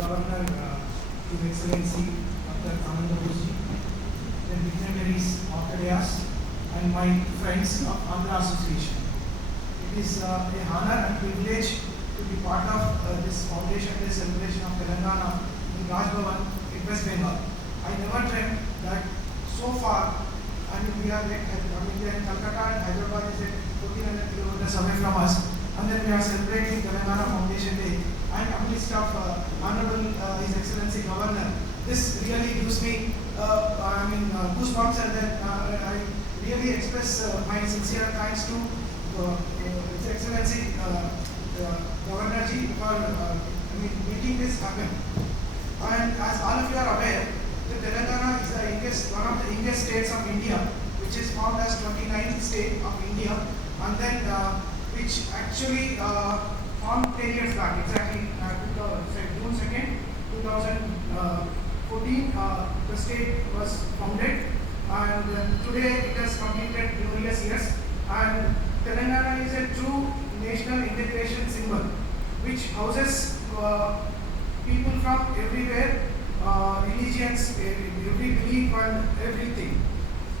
Governor, His Excellency Dr. Ananda Bose, the dignitaries of the dais, and my friends of Andhra Association. It is a honor and privilege to be part of this Foundation Day celebration of Telangana in Raj Bhavan in West Bengal. I never dreamt that so far, we are in Calcutta and Hyderabad is at 1400 kilometers away from us, and then we are celebrating Telangana Foundation Day. And amidst of Honorable His Excellency Governor, this really gives me goosebumps, and then I really express my sincere thanks to His Excellency Governor Ji for making this happen. And as all of you are aware, the Telangana is one of the youngest states of India, which is formed as 29th state of India, and then which actually formed 10 years back, exactly June 2nd, 2014, the state was founded, and today it has completed numerous years, and Telangana is a true national integration symbol, which houses people from everywhere, religions, every belief and everything.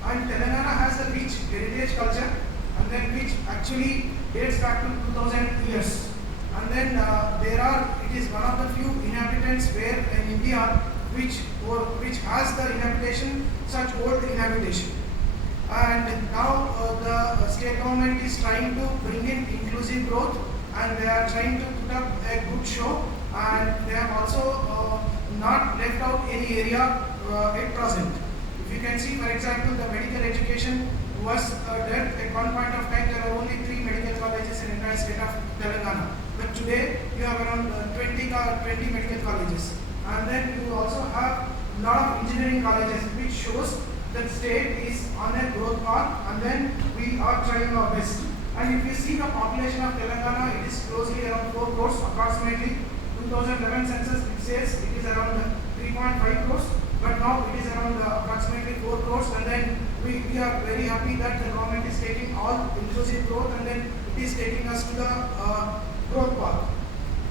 And Telangana has a rich heritage culture, and then which actually dates back to 2000 years. And then it is one of the few inhabitants where in India which has the inhabitation, such old inhabitation. And now the state government is trying to bring in inclusive growth, and they are trying to put up a good show, and they have also not left out any area at present. If you can see, for example, the medical education was there at one point of time. There were only 3 medical colleges in the entire state of Telangana, but today you have around 20 medical colleges, and then you also have a lot of engineering colleges, which shows that state is on a growth path, and then we are trying our best. And if you see the population of Telangana, it is closely around 4 crores approximately. 2011 census, it says it is around 3.5 crores, but now it is around approximately 4 crores, and then we are very happy that the government is taking all inclusive growth, and then it is taking us to the growth path.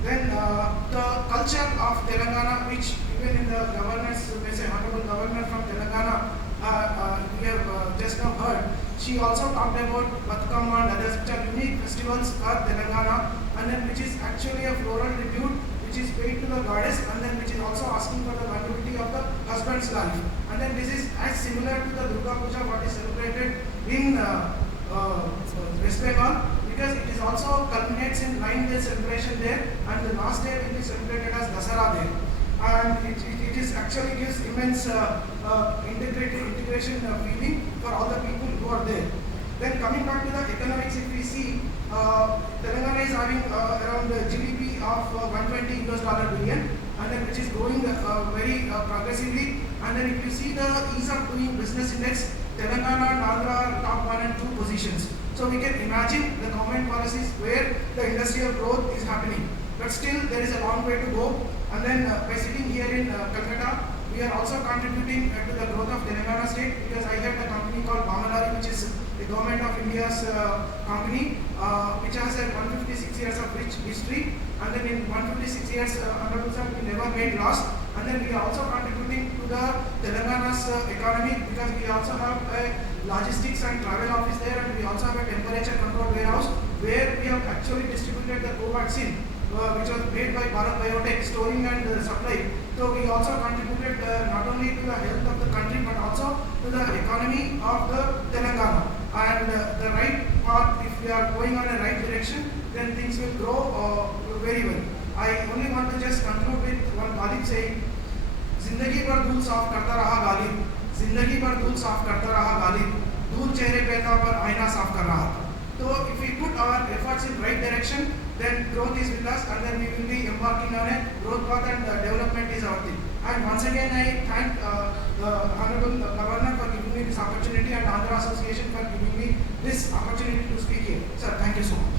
Then the culture of Telangana, which even in the governance, Honorable Governor from Telangana, we have just now heard, she also talked about Batukama and others, which are unique festivals for Telangana, and then which is actually a floral tribute which is paid to the goddess, and then which is also asking for the longevity of the husband's life. And then this is as similar to the Durga Puja what is celebrated in West Bengal, because it is also culminates in 9-day celebration there, and the last day will be celebrated as Dasara there. And it is actually gives immense integration feeling for all the people who are there. Then coming back to the economics, if we see, Telangana is having around the GDP of $120 billion, and then which is growing very progressively. And then if you see the ease of doing business index, Telangana and Andhra are top 1 and 2 positions. So we can imagine the government policies where the industrial growth is happening. But still there is a long way to go. And then by sitting here in Calcutta, we are also contributing to the growth of Telangana state, because I have a company called Bamalari, which is the government of India's company, which has a 156 years of rich history, and then in 156 years, we never made loss. And then we are also contributing to the Telangana's economy, because we also have a logistics and travel office there, and we also have a temperature control warehouse where we have actually distributed the Covaxin, which was made by Bharat Biotech, storing and supply. So we also contributed not only to the health of the country, but also to the economy of the Telangana. And the right path, if we are going on a right direction, then things will grow very well. I only want to just conclude with one Ghalib saying, जिंदगी भर धूल साफ करता रहा गालिब, जिंदगी भर धूल साफ करता रहा गालिब, धूल चेहरे पे था पर आईना साफ कर रहा था. So if we put our efforts in right direction, then growth is with us, and then we will be embarking on a growth path, and development is our thing. And once again, I thank the Honorable Governor for giving me this opportunity, and Andhra Association for giving me this opportunity to speak here. Sir, thank you so much.